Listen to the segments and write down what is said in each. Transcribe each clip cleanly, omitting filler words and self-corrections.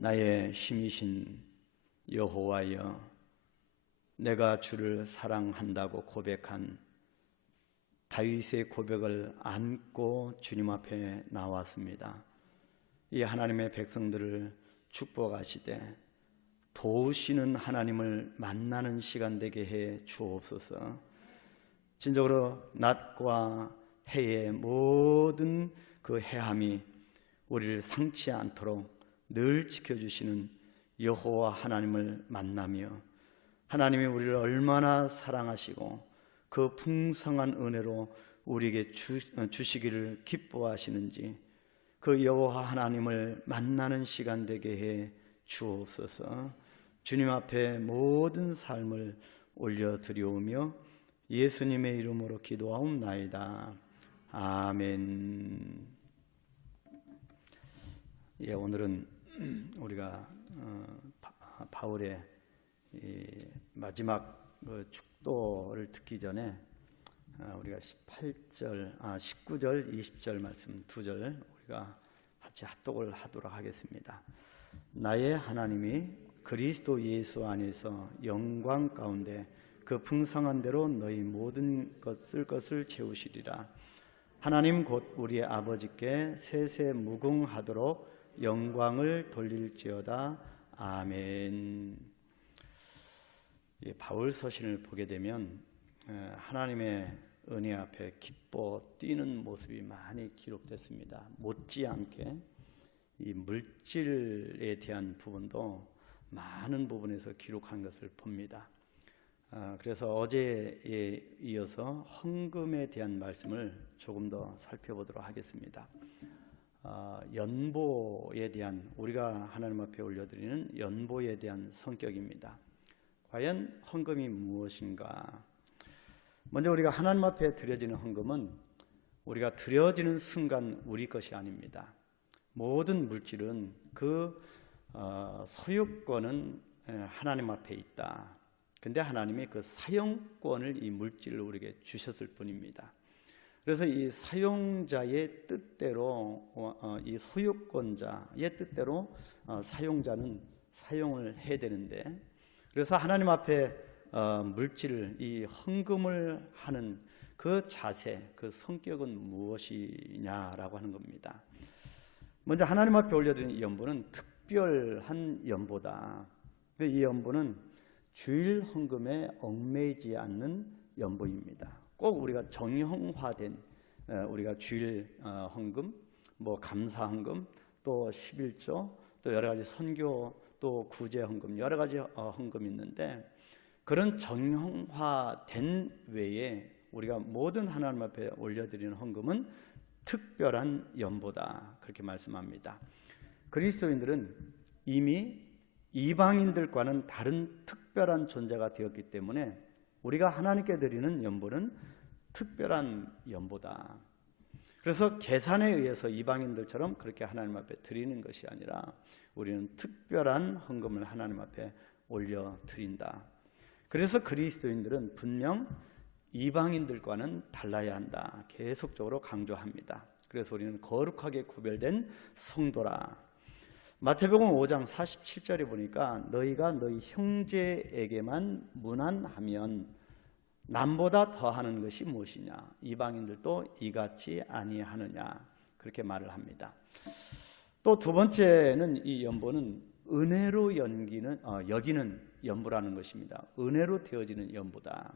나의 힘이신 여호와여, 내가 주를 사랑한다고 고백한 다윗의 고백을 안고 주님 앞에 나왔습니다. 이 하나님의 백성들을 축복하시되 도우시는 하나님을 만나는 시간 되게 해 주옵소서. 진정으로 낮과 해의 모든 그 해함이 우리를 상치 않도록 늘 지켜주시는 여호와 하나님을 만나며, 하나님이 우리를 얼마나 사랑하시고 그 풍성한 은혜로 우리에게 주시기를 기뻐하시는지 그 여호와 하나님을 만나는 시간 되게 해 주옵소서. 주님 앞에 모든 삶을 올려드리오며 예수님의 이름으로 기도하옵나이다. 아멘. 오늘은 우리가 바울의 마지막 축도를 듣기 전에 우리가 19절, 20절 말씀 2절 우리가 같이 합독을 하도록 하겠습니다. 나의 하나님이 그리스도 예수 안에서 영광 가운데 그 풍성한 대로 너희 모든 것을 채우시리라. 하나님 곧 우리의 아버지께 세세 무궁하도록 영광을 돌릴지어다. 아멘. 바울 서신을 보게 되면 하나님의 은혜 앞에 기뻐 뛰는 모습이 많이 기록됐습니다. 못지않게 이 물질에 대한 부분도 많은 부분에서 기록한 것을 봅니다. 그래서 어제에 이어서 헌금에 대한 말씀을 조금 더 살펴보도록 하겠습니다. 연보에 대한, 우리가 하나님 앞에 올려드리는 연보에 대한 성격입니다. 과연 헌금이 무엇인가? 먼저 우리가 하나님 앞에 드려지는 헌금은 우리가 드려지는 순간 우리 것이 아닙니다. 모든 물질은 그 소유권은 하나님 앞에 있다. 근데 하나님이 그 사용권을, 이 물질을 우리에게 주셨을 뿐입니다. 그래서 이 사용자의 뜻대로, 이 소유권자의 뜻대로 사용자는 사용을 해야 되는데, 그래서 하나님 앞에 물질을, 이 헌금을 하는 그 자세, 그 성격은 무엇이냐라고 하는 겁니다. 먼저 하나님 앞에 올려드리는 이 연보는 특별한 연보다. 이 연보는 주일 헌금에 얽매이지 않는 연보입니다. 꼭 우리가 정형화된, 우리가 주일 헌금, 감사 헌금, 또 11조, 또 여러 가지 선교, 또 구제 헌금, 여러 가지 헌금이 있는데, 그런 정형화된 외에 우리가 모든 하나님 앞에 올려드리는 헌금은 특별한 연보다, 그렇게 말씀합니다. 그리스도인들은 이미 이방인들과는 다른 특별한 존재가 되었기 때문에 우리가 하나님께 드리는 연보는 특별한 연보다. 그래서 계산에 의해서 이방인들처럼 그렇게 하나님 앞에 드리는 것이 아니라 우리는 특별한 헌금을 하나님 앞에 올려드린다. 그래서 그리스도인들은 분명 이방인들과는 달라야 한다, 계속적으로 강조합니다. 그래서 우리는 거룩하게 구별된 성도라. 마태복음 5장 47절에 보니까 너희가 너희 형제에게만 무난하면 남보다 더하는 것이 무엇이냐, 이방인들도 이같이 아니하느냐, 그렇게 말을 합니다. 또 두 번째는, 이 연보는 은혜로 여기는 연보라는 것입니다. 은혜로 되어지는 연보다.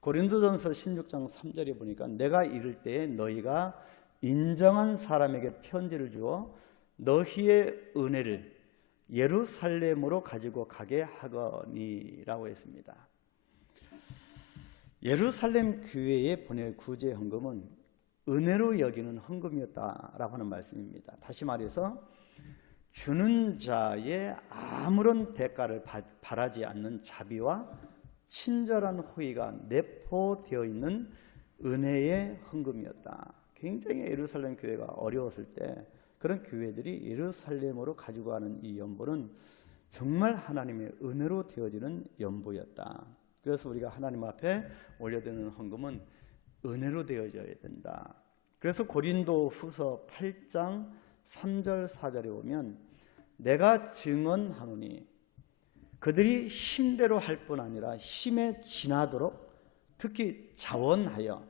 고린도전서 16장 3절에 보니까 내가 이를 때에 너희가 인정한 사람에게 편지를 주어 너희의 은혜를 예루살렘으로 가지고 가게 하거니라고 했습니다. 예루살렘 교회에 보낼 구제 헌금은 은혜로 여기는 헌금이었다라고 하는 말씀입니다. 다시 말해서 주는 자의 아무런 대가를 바라지 않는 자비와 친절한 호의가 내포되어 있는 은혜의 헌금이었다. 굉장히 예루살렘 교회가 어려웠을 때 그런 교회들이 예루살렘으로 가지고 가는 이 연보는 정말 하나님의 은혜로 되어지는 연보였다. 그래서 우리가 하나님 앞에 올려드리는 헌금은 은혜로 되어져야 된다. 그래서 고린도 후서 8장 3절 4절에 보면 내가 증언하노니 그들이 힘대로 할 뿐 아니라 힘에 지나도록 특히 자원하여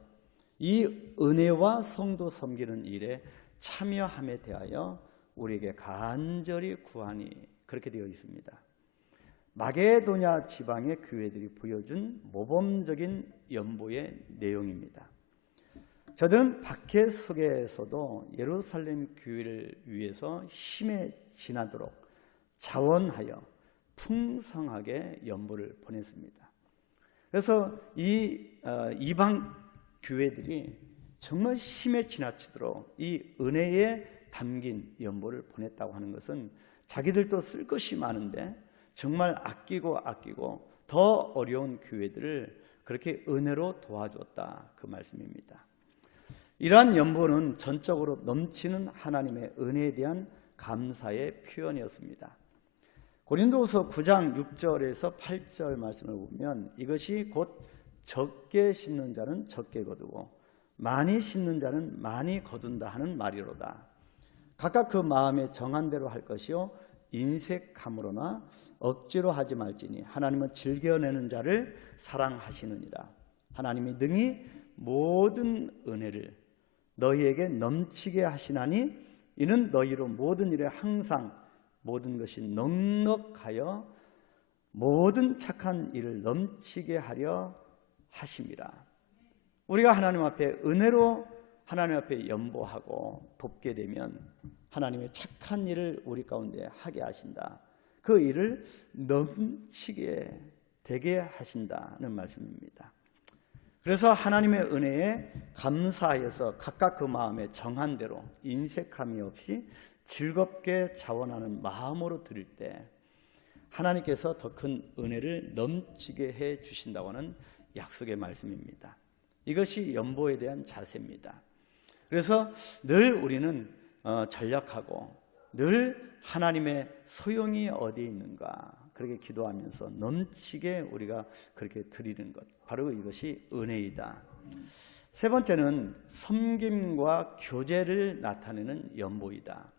이 은혜와 성도 섬기는 일에 참여함에 대하여 우리에게 간절히 구하니, 그렇게 되어 있습니다. 마게도냐 지방의 교회들이 보여준 모범적인 연보의 내용입니다. 저들은 박해 속에서도 예루살렘 교회를 위해서 힘에 지나도록 자원하여 풍성하게 연보를 보냈습니다. 그래서 이 이방 교회들이 정말 힘에 지나치도록 이 은혜에 담긴 연보를 보냈다고 하는 것은 자기들도 쓸 것이 많은데 정말 아끼고 더 어려운 교회들을 그렇게 은혜로 도와줬다, 그 말씀입니다. 이러한 연보는 전적으로 넘치는 하나님의 은혜에 대한 감사의 표현이었습니다. 고린도후서 9장 6절에서 8절 말씀을 보면 이것이 곧 적게 심는 자는 적게 거두고 많이 심는 자는 많이 거둔다 하는 말이로다. 각각 그 마음에 정한 대로 할 것이요 인색함으로나 억지로 하지 말지니 하나님은 즐겨내는 자를 사랑하시느니라. 하나님이 능히 모든 은혜를 너희에게 넘치게 하시나니 이는 너희로 모든 일에 항상 모든 것이 넉넉하여 모든 착한 일을 넘치게 하려 하심이라. 우리가 하나님 앞에 은혜로 하나님 앞에 연보하고 돕게 되면 하나님의 착한 일을 우리 가운데 하게 하신다. 그 일을 넘치게 되게 하신다는 말씀입니다. 그래서 하나님의 은혜에 감사하여서 각각 그 마음에 정한 대로 인색함이 없이 즐겁게 자원하는 마음으로 드릴 때 하나님께서 더 큰 은혜를 넘치게 해 주신다고 하는 약속의 말씀입니다. 이것이 연보에 대한 자세입니다. 그래서 늘 우리는 전략하고 늘 하나님의 소용이 어디에 있는가 그렇게 기도하면서 넘치게 우리가 그렇게 드리는 것, 바로 이것이 은혜이다. 세 번째는 섬김과 교제를 나타내는 연보이다.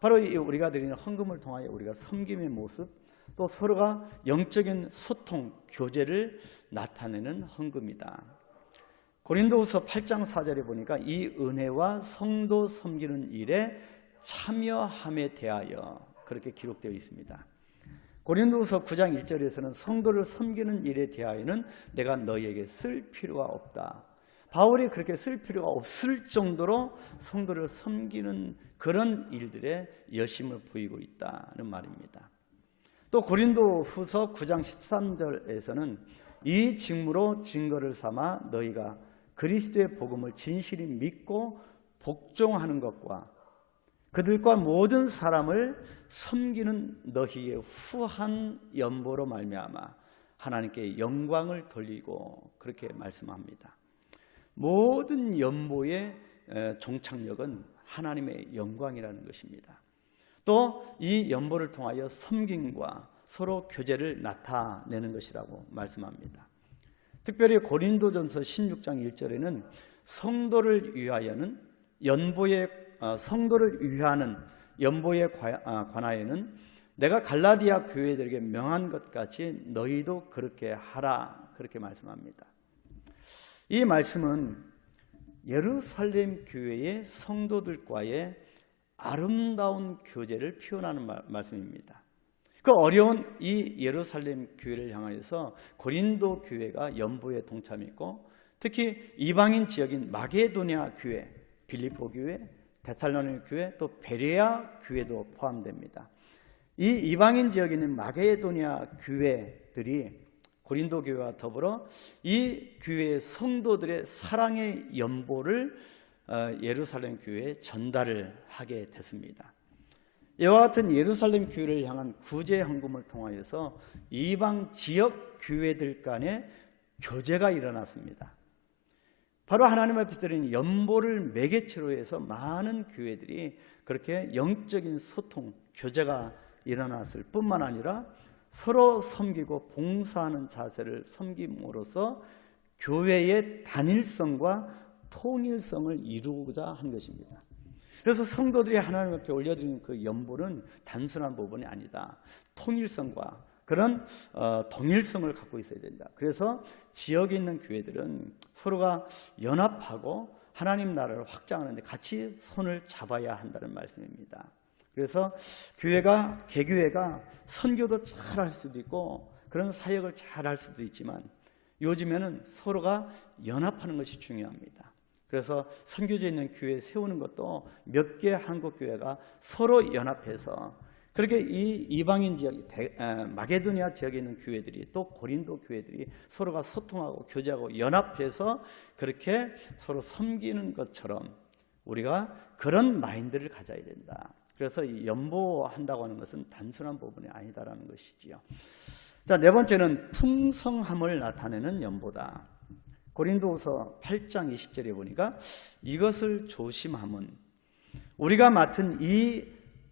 바로 우리가 드리는 헌금을 통하여 우리가 섬김의 모습, 또 서로가 영적인 소통, 교제를 나타내는 헌금이다. 고린도후서 8장 4절에 보니까 이 은혜와 성도 섬기는 일에 참여함에 대하여 그렇게 기록되어 있습니다. 고린도후서 9장 1절에서는 성도를 섬기는 일에 대하여는 내가 너희에게 쓸 필요가 없다. 바울이 그렇게 쓸 필요가 없을 정도로 성도를 섬기는 그런 일들에 열심을 보이고 있다는 말입니다. 또 고린도후서 9장 13절에서는 이 직무로 증거를 삼아 너희가 그리스도의 복음을 진실히 믿고 복종하는 것과 그들과 모든 사람을 섬기는 너희의 후한 연보로 말미암아 하나님께 영광을 돌리고 그렇게 말씀합니다. 모든 연보의 종착역은 하나님의 영광이라는 것입니다. 또 이 연보를 통하여 섬김과 서로 교제를 나타내는 것이라고 말씀합니다. 특별히 고린도전서 16장 1절에는 성도를 위하여는 성도를 위하는 연보에 관하여는 내가 갈라디아 교회들에게 명한 것 같이 너희도 그렇게 하라, 그렇게 말씀합니다. 이 말씀은 예루살렘 교회의 성도들과의 아름다운 교제를 표현하는 말씀입니다. 그 어려운 이 예루살렘 교회를 향하여서 고린도 교회가 연보에 동참했고 특히 이방인 지역인 마게도냐 교회, 빌립보 교회, 데살로니가 교회, 또 베레아 교회도 포함됩니다. 이 이방인 지역에 있는 마게도냐 교회들이 고린도 교회와 더불어 이 교회의 성도들의 사랑의 연보를 예루살렘 교회에 전달을 하게 됐습니다. 이와 같은 예루살렘 교회를 향한 구제 헌금을 통하여서 이방 지역 교회들 간의 교제가 일어났습니다. 바로 하나님 앞에 드리는 연보를 매개체로 해서 많은 교회들이 그렇게 영적인 소통, 교제가 일어났을 뿐만 아니라 서로 섬기고 봉사하는 자세를 섬김으로써 교회의 단일성과 통일성을 이루고자 한 것입니다. 그래서 성도들이 하나님 앞에 올려드리는 그 연보는 단순한 부분이 아니다. 통일성과 그런 동일성을 갖고 있어야 된다. 그래서 지역에 있는 교회들은 서로가 연합하고 하나님 나라를 확장하는데 같이 손을 잡아야 한다는 말씀입니다. 그래서 개교회가 선교도 잘 할 수도 있고 그런 사역을 잘 할 수도 있지만 요즘에는 서로가 연합하는 것이 중요합니다. 그래서 선교지에 있는 교회 세우는 것도 몇 개 한국 교회가 서로 연합해서 그렇게 이 이방인 지역, 마게도니아 지역에 있는 교회들이 또 고린도 교회들이 서로가 소통하고 교제하고 연합해서 그렇게 서로 섬기는 것처럼 우리가 그런 마인드를 가져야 된다. 그래서 이 연보한다고 하는 것은 단순한 부분이 아니다라는 것이지요. 자, 네 번째는 풍성함을 나타내는 연보다. 고린도후서 8장 20절에 보니까 이것을 조심함은 우리가 맡은 이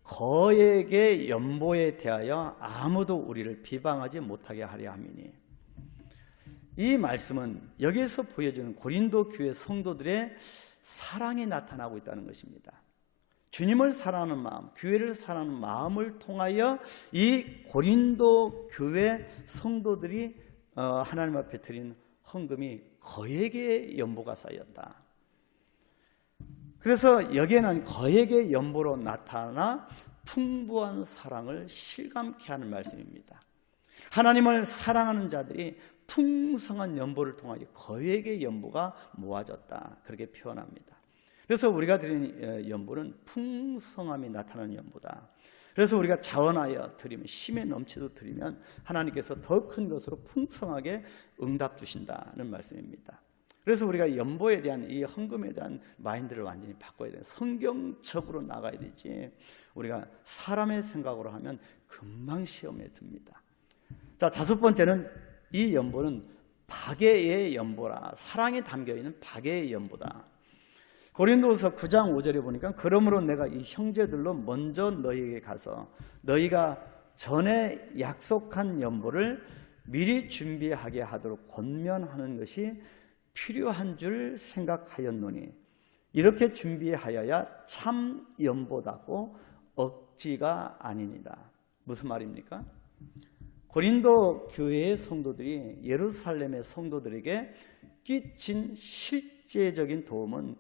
거액의 연보에 대하여 아무도 우리를 비방하지 못하게 하려 함이니. 이 말씀은 여기에서 보여주는 고린도 교회 성도들의 사랑이 나타나고 있다는 것입니다. 주님을 사랑하는 마음, 교회를 사랑하는 마음을 통하여 이 고린도 교회 성도들이 하나님 앞에 드린 헌금이 거액의 연보가 쌓였다. 그래서 여기에는 거액의 연보로 나타나 풍부한 사랑을 실감케 하는 말씀입니다. 하나님을 사랑하는 자들이 풍성한 연보를 통하여 거액의 연보가 모아졌다. 그렇게 표현합니다. 그래서 우리가 드리는 연보는 풍성함이 나타나는 연보다. 그래서 우리가 자원하여 드리면, 힘에 넘치도록 드리면 하나님께서 더 큰 것으로 풍성하게 응답 주신다는 말씀입니다. 그래서 우리가 연보에 대한 이 헌금에 대한 마인드를 완전히 바꿔야 돼요. 성경적으로 나가야 되지 우리가 사람의 생각으로 하면 금방 시험에 듭니다. 자, 다섯 번째는 이 연보는 박애의 연보라. 사랑이 담겨있는 박애의 연보다. 고린도후서 9장 5절에 보니까 그러므로 내가 이 형제들로 먼저 너희에게 가서 너희가 전에 약속한 연보를 미리 준비하게 하도록 권면하는 것이 필요한 줄 생각하였노니 이렇게 준비하여야 참 연보다고 억지가 아니니라. 무슨 말입니까? 고린도 교회의 성도들이 예루살렘의 성도들에게 끼친 실제적인 도움은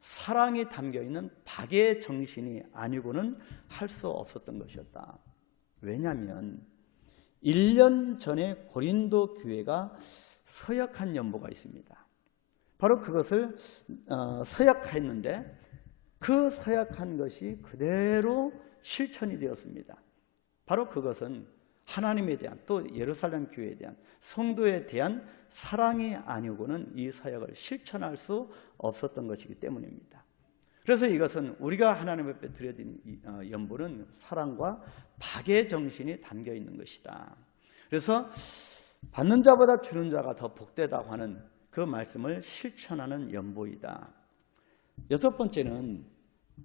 사랑이 담겨있는 박의 정신이 아니고는 할 수 없었던 것이었다. 왜냐하면 1년 전에 고린도 교회가 서약한 연보가 있습니다. 바로 그것을 서약했는데 그 서약한 것이 그대로 실천이 되었습니다. 바로 그것은 하나님에 대한 또 예루살렘 교회에 대한 성도에 대한 사랑이 아니고는 이 서약을 실천할 수 없었던 것이기 때문입니다. 그래서 이것은 우리가 하나님 앞에 드려진 연보는 사랑과 박의 정신이 담겨 있는 것이다. 그래서 받는 자보다 주는 자가 더 복되다고 하는 그 말씀을 실천하는 연보이다. 여섯 번째는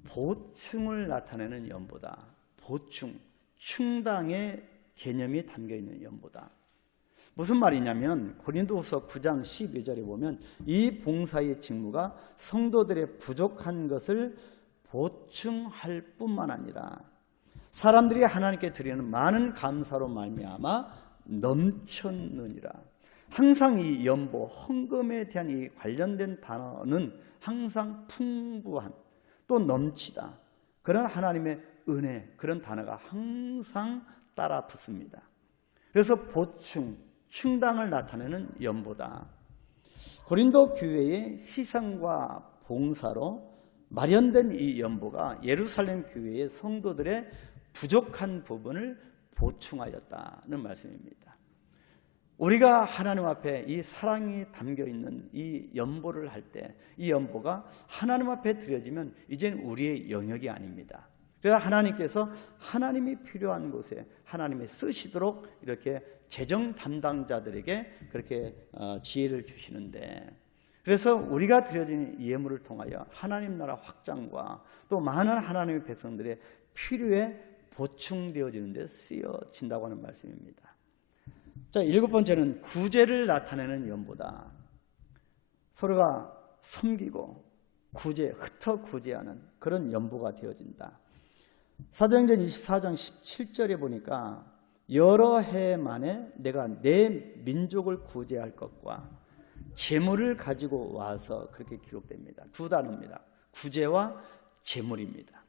보충을 나타내는 연보다. 보충, 충당의 개념이 담겨 있는 연보다. 무슨 말이냐면 고린도후서 9장 12절에 보면 이 봉사의 직무가 성도들의 부족한 것을 보충할 뿐만 아니라 사람들이 하나님께 드리는 많은 감사로 말미암아 넘쳤느니라. 항상 이 연보, 헌금에 대한 이 관련된 단어는 항상 풍부한, 또 넘치다, 그런 하나님의 은혜, 그런 단어가 항상 따라 붙습니다. 그래서 보충, 충당을 나타내는 연보다. 고린도 교회의 희생과 봉사로 마련된 이 연보가 예루살렘 교회의 성도들의 부족한 부분을 보충하였다는 말씀입니다. 우리가 하나님 앞에 이 사랑이 담겨있는 이 연보를 할 때 이 연보가 하나님 앞에 드려지면 이제는 우리의 영역이 아닙니다. 그래서 하나님께서 하나님이 필요한 곳에 하나님이 쓰시도록 이렇게 재정 담당자들에게 그렇게 지혜를 주시는데, 그래서 우리가 드려진 이 예물을 통하여 하나님 나라 확장과 또 많은 하나님의 백성들의 필요에 보충되어지는 데 쓰여진다고 하는 말씀입니다. 자, 일곱 번째는 구제를 나타내는 연보다. 서로가 섬기고 흩어 구제하는 그런 연보가 되어진다. 사도행전 24장 17절에 보니까 여러 해 만에 내가 내 민족을 구제할 것과 재물을 가지고 와서 그렇게 기록됩니다. 두 단어입니다. 구제와 재물입니다.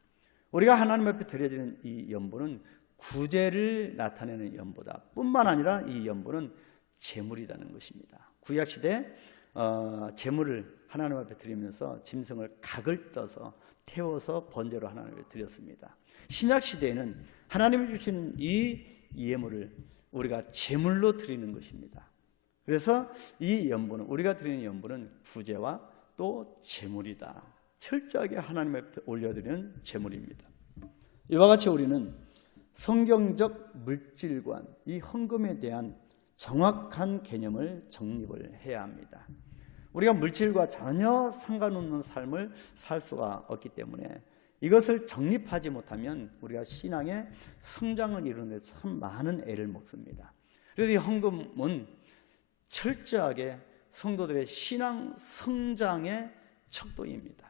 우리가 하나님 앞에 드려지는 이 연보는 구제를 나타내는 연보다 뿐만 아니라 이 연보는 재물이라는 것입니다. 구약시대 재물을 하나님 앞에 드리면서 짐승을 각을 떠서 태워서 번제로 하나님 앞에 드렸습니다. 신약시대에는 하나님이 주신 이 예물을 우리가 제물로 드리는 것입니다. 그래서 이 연보는, 우리가 드리는 연보는 구제와 또 제물이다. 철저하게 하나님 앞에 올려드리는 제물입니다. 이와 같이 우리는 성경적 물질관, 이 헌금에 대한 정확한 개념을 정립을 해야 합니다. 우리가 물질과 전혀 상관없는 삶을 살 수가 없기 때문에 이것을 정립하지 못하면 우리가 신앙의 성장을 이루는 데 참 많은 애를 먹습니다. 그래서 이 헌금은 철저하게 성도들의 신앙 성장의 척도입니다.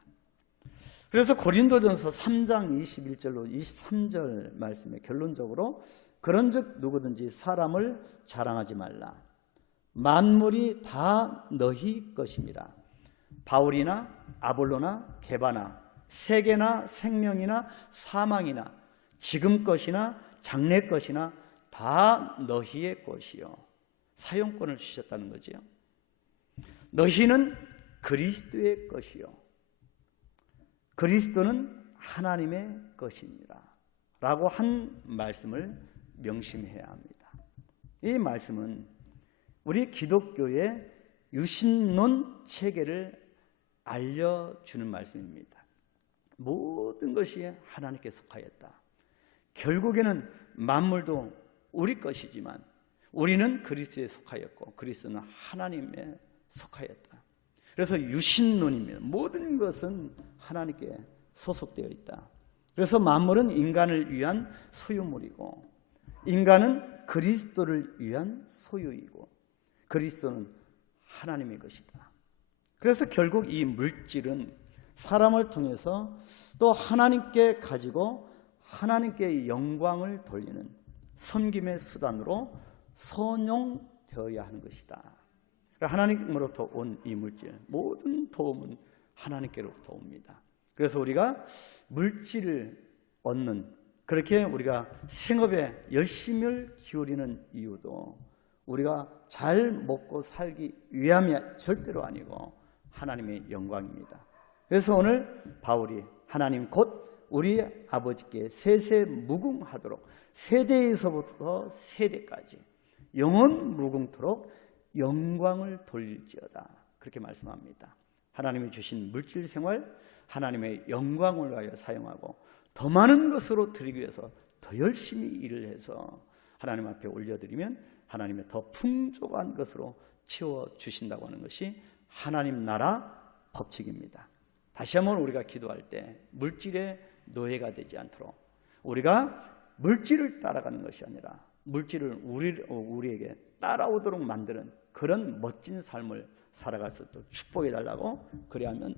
그래서 고린도전서 3장 21절로 23절 말씀에 결론적으로 그런즉 누구든지 사람을 자랑하지 말라. 만물이 다 너희 것임이라. 바울이나 아볼로나 게바나 세계나 생명이나 사망이나 지금 것이나 장래 것이나 다 너희의 것이요. 사용권을 주셨다는 거죠. 너희는 그리스도의 것이요. 그리스도는 하나님의 것이니라. 라고 한 말씀을 명심해야 합니다. 이 말씀은 우리 기독교의 유신론 체계를 알려주는 말씀입니다. 모든 것이 하나님께 속하였다. 결국에는 만물도 우리 것이지만 우리는 그리스도에 속하였고 그리스도는 하나님에 속하였다. 그래서 유신론입니다. 모든 것은 하나님께 소속되어 있다. 그래서 만물은 인간을 위한 소유물이고 인간은 그리스도를 위한 소유이고 그리스도는 하나님의 것이다. 그래서 결국 이 물질은 사람을 통해서 또 하나님께 가지고 하나님께 영광을 돌리는 섬김의 수단으로 선용되어야 하는 것이다. 하나님으로부터 온 이 물질, 모든 도움은 하나님께로부터 옵니다. 그래서 우리가 물질을 얻는, 그렇게 우리가 생업에 열심을 기울이는 이유도 우리가 잘 먹고 살기 위함이 절대로 아니고 하나님의 영광입니다. 그래서 오늘 바울이 하나님 곧 우리 아버지께 세세무궁하도록 세대에서부터 세대까지 영원 무궁토록 영광을 돌릴지어다. 그렇게 말씀합니다. 하나님이 주신 물질 생활, 하나님의 영광을 위하여 사용하고 더 많은 것으로 드리기 위해서 더 열심히 일을 해서 하나님 앞에 올려드리면 하나님의 더 풍족한 것으로 채워주신다고 하는 것이 하나님 나라 법칙입니다. 다시 한번 우리가 기도할 때 물질의 노예가 되지 않도록 우리가 물질을 따라가는 것이 아니라 물질을 우리에게 따라오도록 만드는 그런 멋진 삶을 살아갈 수 있도록 축복해달라고, 그래야하면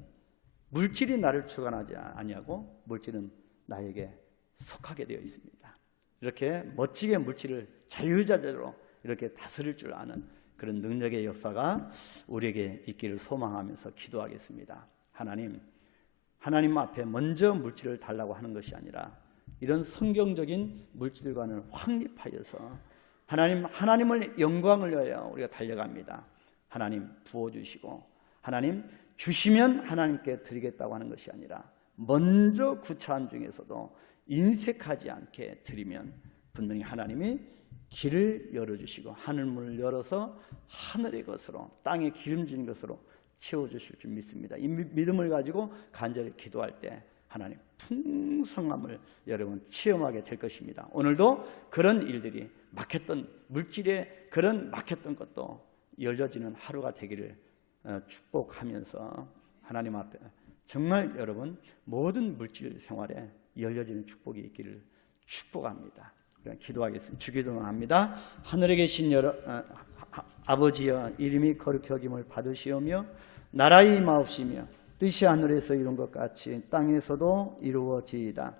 물질이 나를 주관하지 아니하고 물질은 나에게 속하게 되어 있습니다. 이렇게 멋지게 물질을 자유자재로 이렇게 다스릴 줄 아는 그런 능력의 역사가 우리에게 있기를 소망하면서 기도하겠습니다. 하나님 앞에 먼저 물질을 달라고 하는 것이 아니라 이런 성경적인 물질관을 확립하여서 하나님을 영광을 위하여 우리가 달려갑니다. 하나님 부어주시고 하나님 주시면 하나님께 드리겠다고 하는 것이 아니라 먼저 구차한 중에서도 인색하지 않게 드리면 분명히 하나님이 길을 열어주시고 하늘문을 열어서 하늘의 것으로 땅에 기름진 것으로 채워주실 줄 믿습니다. 이 믿음을 가지고 간절히 기도할 때 하나님 풍성함을 여러분 체험하게 될 것입니다. 오늘도 그런 일들이 막혔던 물질에 그런 막혔던 것도 열려지는 하루가 되기를 축복하면서 하나님 앞에 정말 여러분 모든 물질 생활에 열려지는 축복이 있기를 축복합니다. 기도하겠습니다. 주기도합니다. 하늘에 계신 아버지여, 이름이 거룩히 여김을 받으시오며 나라의 임하옵시며 뜻이 하늘에서 이룬 것 같이 땅에서도 이루어지이다.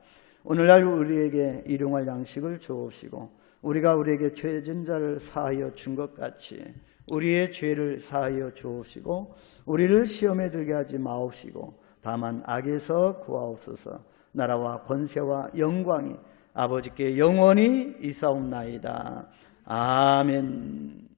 오늘날 우리에게 일용할 양식을 주옵시고 우리가 우리에게 죄진 자를 사하여 준 것 같이 우리의 죄를 사하여 주옵시고 우리를 시험에 들게 하지 마옵시고 다만 악에서 구하옵소서. 나라와 권세와 영광이 아버지께 영원히 있사옵나이다. 아멘.